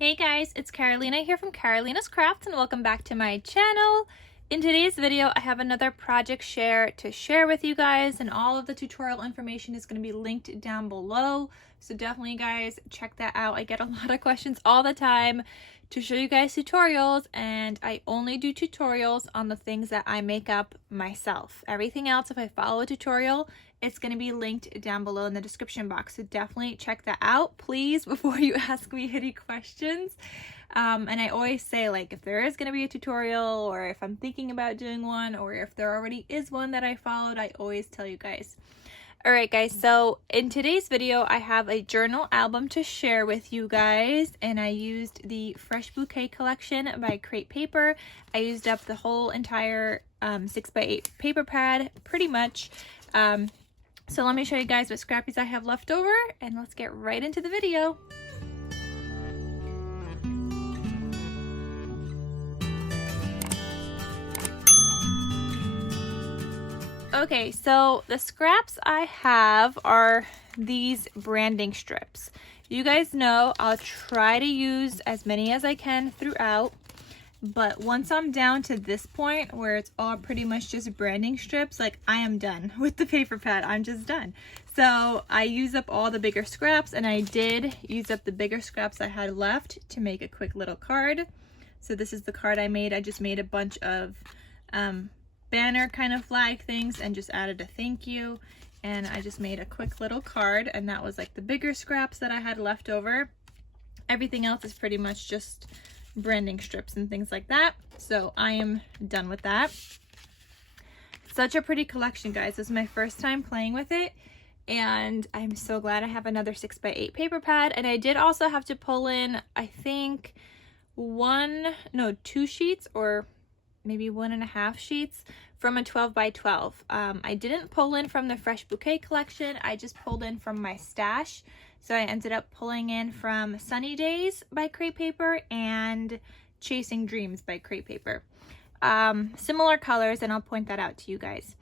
Hey guys, it's Carolina here from KarolinasKrafts and welcome back to my channel. In today's video, I have another project share to share with you guys, and all of the tutorial information is going to be linked down below. So definitely guys, check that out. I get a lot of questions all the time to show you guys tutorials, and I only do tutorials on the things that I make up myself. Everything else, if I follow a tutorial, it's going to be linked down below in the description box. So definitely check that out, please, before you ask me any questions. And I always say, like, if there is going to be a tutorial, or if I'm thinking about doing one, or if there already is one that I followed, I always tell you guys. Alright guys, so in today's video, I have a journal album to share with you guys, and I used the Fresh Bouquet collection by Crate Paper. I used up the whole entire 6x8 paper pad, pretty much. So let me show you guys what scrappies I have left over, and let's get right into the video. Okay, so the scraps I have are these branding strips. You guys know I'll try to use as many as I can throughout, but once I'm down to this point where it's all pretty much just branding strips, like, I am done with the paper pad. I'm just done. So I use up all the bigger scraps, and I did use up the bigger scraps I had left to make a quick little card. So this is the card I made. I just made a bunch of banner kind of flag things and just added a thank you, and I just made a quick little card, and that was like the bigger scraps that I had left over. Everything else is pretty much just branding strips and things like that, so I am done with that. Such a pretty collection, guys. This is my first time playing with it, and I'm so glad I have another 6x8 paper pad. And I did also have to pull in, I think, 2 sheets, or maybe 1.5 sheets from a 12x12. I didn't pull in from the Fresh Bouquet collection. I just pulled in from my stash. So I ended up pulling in from Sunny Days by Crate Paper and Chasing Dreams by Crate Paper. Similar colors, and I'll point that out to you guys.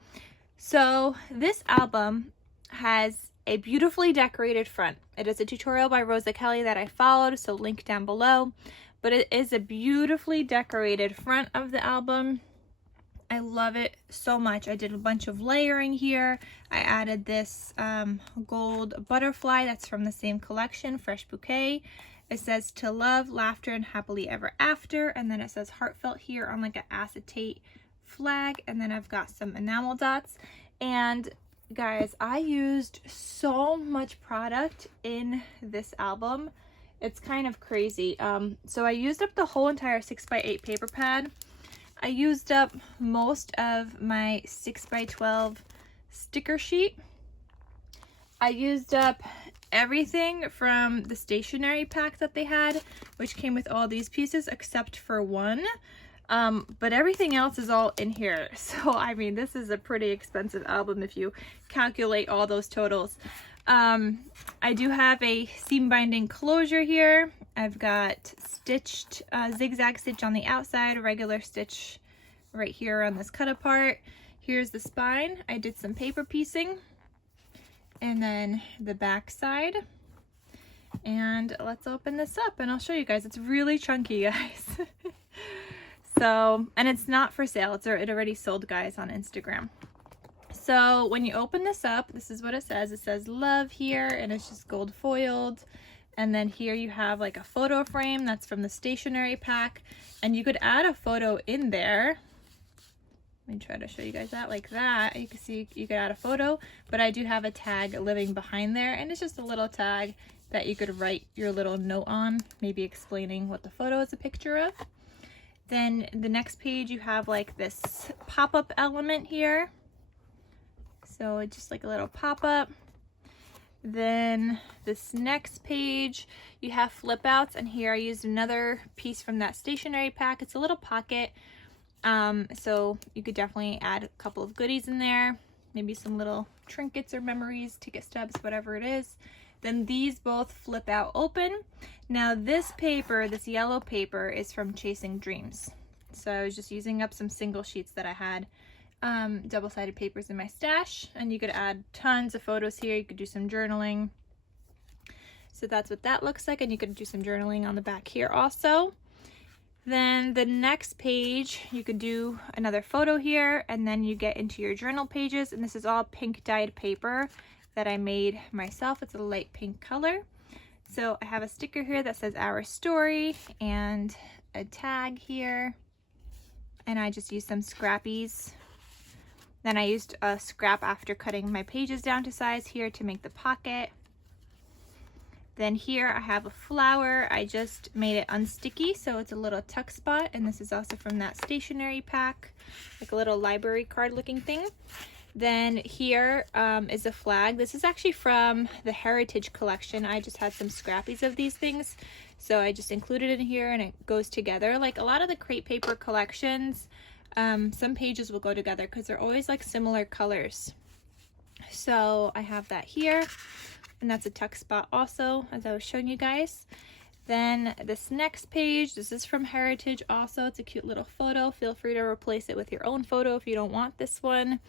So this album has a beautifully decorated front. It is a tutorial by Rosa Kelly that I followed, so link down below. But it is a beautifully decorated front of the album. I love it so much. I did a bunch of layering here. I added this gold butterfly that's from the same collection, Fresh Bouquet. It says to love, laughter, and happily ever after. And then it says heartfelt here on like an acetate flag. And then I've got some enamel dots. And guys, I used so much product in this album. It's kind of crazy. So I used up the whole entire 6x8 paper pad. I used up most of my 6x12 sticker sheet. I used up everything from the stationery pack that they had, which came with all these pieces except for one. But everything else is all in here. So, I mean, this is a pretty expensive album if you calculate all those totals. I do have a seam binding closure here. I've got stitched zigzag stitch on the outside, regular stitch right here on this cut apart. Here's the spine. I did some paper piecing, and then the back side. And let's open this up and I'll show you guys. It's really chunky, guys. So, and it's not for sale. It already sold, guys, on Instagram. So when you open this up, this is what it says. It says love here, and it's just gold foiled. And then here you have like a photo frame that's from the stationery pack, and you could add a photo in there. Let me try to show you guys that, like that. You can see you could add a photo, but I do have a tag living behind there, and it's just a little tag that you could write your little note on, maybe explaining what the photo is a picture of. Then the next page you have like this pop-up element here. So it's just like a little pop-up. Then this next page, you have flip outs, and here I used another piece from that stationery pack. It's a little pocket, so you could definitely add a couple of goodies in there, maybe some little trinkets or memories, ticket stubs, whatever it is. Then these both flip out open. Now this paper, this yellow paper, is from Chasing Dreams. So I was just using up some single sheets that I had. Double-sided papers in my stash, and you could add tons of photos here. You could do some journaling. So that's what that looks like, and you could do some journaling on the back here also. Then the next page, you could do another photo here, and then you get into your journal pages, and this is all pink dyed paper that I made myself. It's a light pink color. So I have a sticker here that says Our Story and a tag here, and I just used some scrappies. Then I used a scrap after cutting my pages down to size here to make the pocket. Then here I have a flower. I just made it unsticky, so it's a little tuck spot, and this is also from that stationery pack, like a little library card looking thing. Then here is a flag. This is actually from the Heritage collection. I just had some scrappies of these things, so I just included it in here, and it goes together. Like a lot of the Crate Paper collections, some pages will go together because they're always like similar colors. So I have that here. And that's a tuck spot also, as I was showing you guys. Then this next page, this is from Heritage also. It's a cute little photo. Feel free to replace it with your own photo if you don't want this one.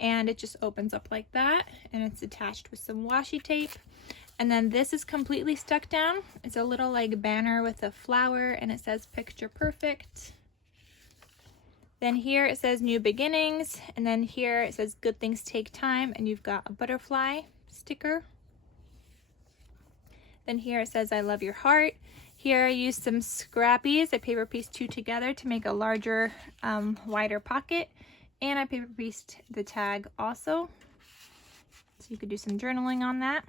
And it just opens up like that, and it's attached with some washi tape. And then this is completely stuck down. It's a little like banner with a flower, and it says Picture Perfect. Then here it says New Beginnings, and then here it says Good Things Take Time, and you've got a butterfly sticker. Then here it says I Love Your Heart. Here I used some scrappies. I paper pieced two together to make a larger, wider pocket. And I paper pieced the tag also. So you could do some journaling on that.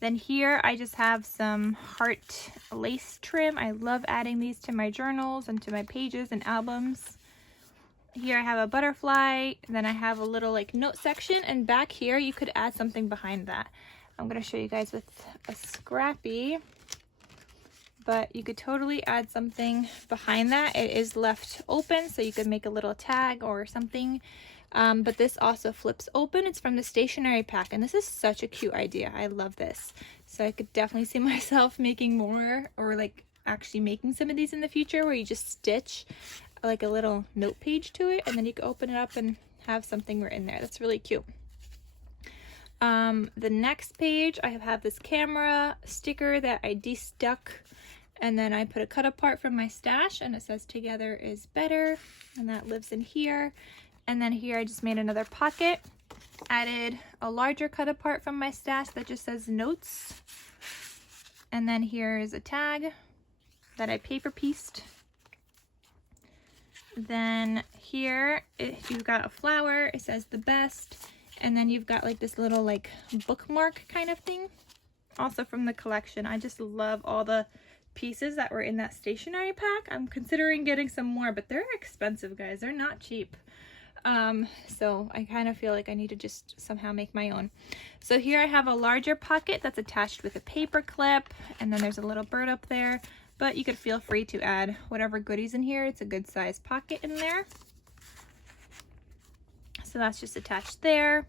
Then here I just have some heart lace trim. I love adding these to my journals and to my pages and albums. Here I have a butterfly. Then I have a little like note section. And back here you could add something behind that. I'm going to show you guys with a scrappy, but you could totally add something behind that. It is left open, so you could make a little tag or something, but this also flips open. It's from the stationery pack, and this is such a cute idea. I love this. So I could definitely see myself making more, or like actually making some of these in the future where you just stitch like a little note page to it, and then you can open it up and have something written there. That's really cute. The next page, I have this camera sticker that I de-stuck, and then I put a cut apart from my stash, and it says Together is Better, and that lives in here. And then here I just made another pocket, added a larger cut apart from my stash that just says Notes, and then here is a tag that I paper pieced. Then here you've got a flower, it says The Best. And then you've got like this little like bookmark kind of thing, also from the collection. I just love all the pieces that were in that stationery pack. I'm considering getting some more, but they're expensive, guys. They're not cheap. So I kind of feel like I need to just somehow make my own. So here I have a larger pocket that's attached with a paper clip, and then there's a little bird up there, but you could feel free to add whatever goodies in here. It's a good size pocket in there. So that's just attached there.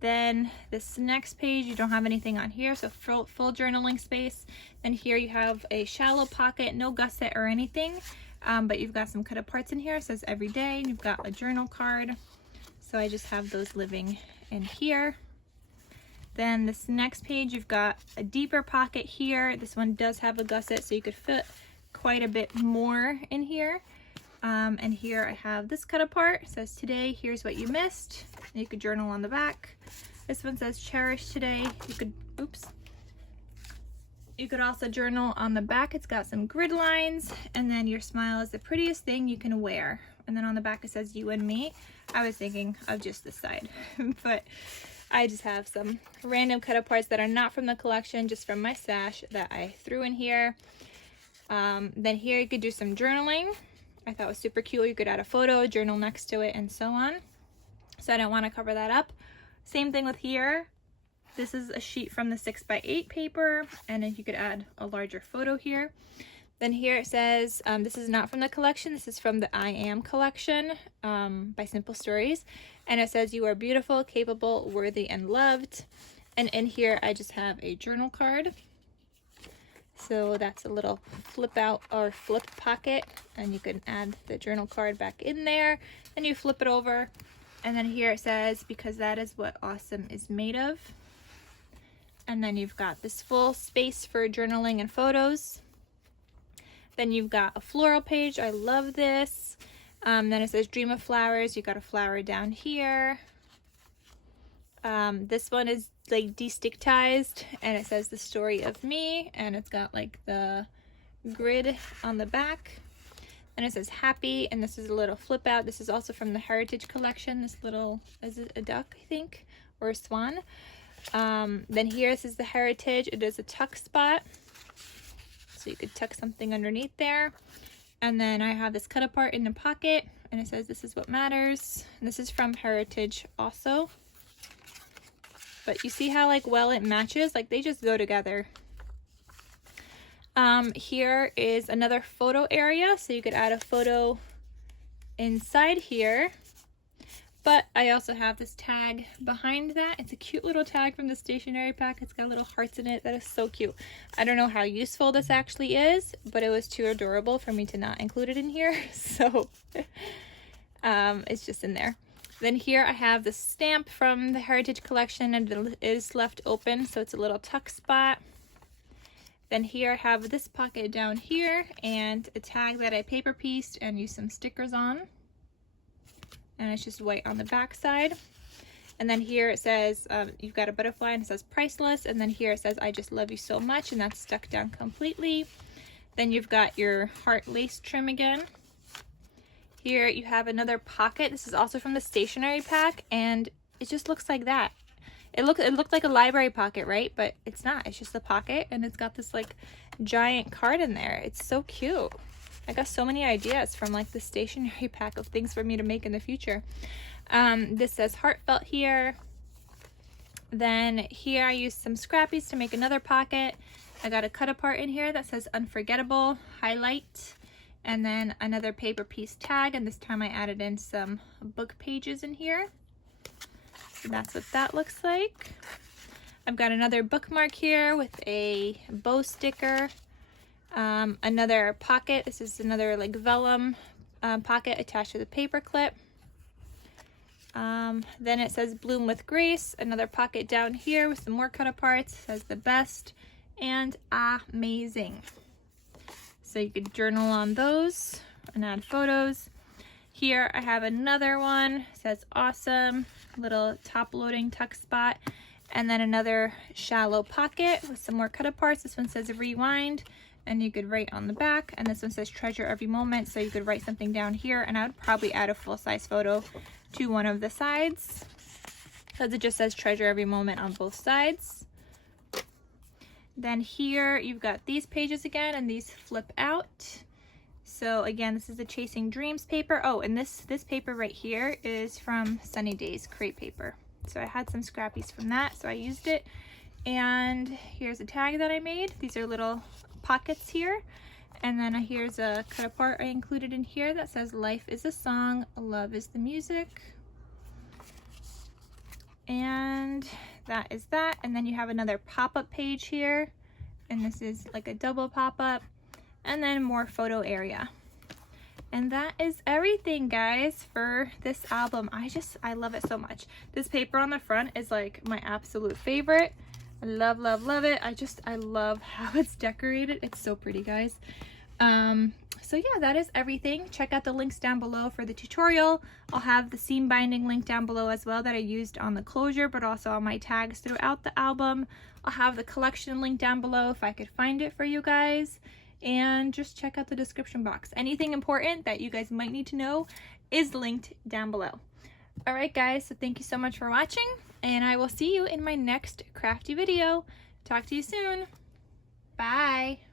Then this next page, you don't have anything on here, so full journaling space. Then here you have a shallow pocket, no gusset or anything, but you've got some cut aparts in here. It says Every Day, and you've got a journal card. So I just have those living in here. Then this next page, you've got a deeper pocket here. This one does have a gusset, so you could fit quite a bit more in here. And here I have this cut apart. It says Today, Here's What You Missed. And you could journal on the back. This one says Cherish Today. You could also journal on the back. It's got some grid lines, and then your smile is the prettiest thing you can wear. And then on the back it says You and Me. I was thinking of just this side, but I just have some random cut aparts that are not from the collection, just from my stash that I threw in here. Then here you could do some journaling. I thought it was super cute. You could add a photo, a journal next to it, and so on. So I don't want to cover that up. Same thing with here. This is a sheet from the 6x8 paper, and then you could add a larger photo here. Then here it says, this is not from the collection. This is from the I Am collection by Simple Stories. And it says, You are beautiful, capable, worthy, and loved. And in here I just have a journal card. So that's a little flip out or flip pocket, and you can add the journal card back in there, and you flip it over. And then here it says, Because that is what awesome is made of. And then you've got this full space for journaling and photos. Then you've got a floral page. I love this. Then it says Dream of Flowers. You've got a flower down here. This one is like destigmatized, and it says the story of me, and it's got like the grid on the back. And it says happy, and this is a little flip out. This is also from the Heritage collection. This little, is it a duck, I think, or a swan? Then here, this is the Heritage. It is a tuck spot, so you could tuck something underneath there. And then I have this cut apart in the pocket, and it says this is what matters. And this is from Heritage also. But you see how like well it matches? Like they just go together. Here is another photo area, so you could add a photo inside here. But I also have this tag behind that. It's a cute little tag from the stationery pack. It's got little hearts in it. That is so cute. I don't know how useful this actually is, but it was too adorable for me to not include it in here. So it's just in there. Then here I have the stamp from the Heritage collection, and it is left open, so it's a little tuck spot. Then here I have this pocket down here and a tag that I paper pieced and used some stickers on. And it's just white on the back side. And then here it says, you've got a butterfly and it says priceless. And then here it says, I just love you so much, and that's stuck down completely. Then you've got your heart lace trim again. Here you have another pocket. This is also from the stationery pack, and it just looks like that. It looked like a library pocket, right? But it's not. It's just a pocket, and it's got this like giant card in there. It's so cute. I got so many ideas from like the stationery pack of things for me to make in the future. This says heartfelt here. Then here I used some scrappies to make another pocket. I got a cut apart in here that says unforgettable highlight. And then another paper piece tag, and this time I added in some book pages in here. So that's what that looks like. I've got another bookmark here with a bow sticker. Another pocket. This is another like vellum pocket attached to the paper clip. Then it says Bloom with Grace. Another pocket down here with some more cut aparts. It says the best and amazing. So you could journal on those and add photos. Here I have another one. It says awesome. Little top loading tuck spot. And then another shallow pocket with some more cut aparts. This one says rewind, and you could write on the back. And this one says treasure every moment, so you could write something down here. And I would probably add a full-size photo to one of the sides, because it just says treasure every moment on both sides. Then here you've got these pages again, and these flip out. So again, this is the Chasing Dreams paper. Oh, and this paper right here is from Sunny Days Crate Paper. So I had some scrappies from that, so I used it. And here's a tag that I made. These are little pockets here. And then here's a cut apart I included in here that says life is a song, love is the music. And that is that. And then you have another pop-up page here, and this is like a double pop-up, and then more photo area. And that is everything, guys, for this album. I love it so much. This paper on the front is like my absolute favorite. I love, love, love it. I love how it's decorated. It's so pretty, guys. So yeah, that is everything. Check out the links down below for the tutorial. I'll have the seam binding link down below as well that I used on the closure, but also on my tags throughout the album. I'll have the collection link down below if I could find it for you guys. And just check out the description box. Anything important that you guys might need to know is linked down below. Alright guys, so thank you so much for watching, and I will see you in my next crafty video. Talk to you soon. Bye.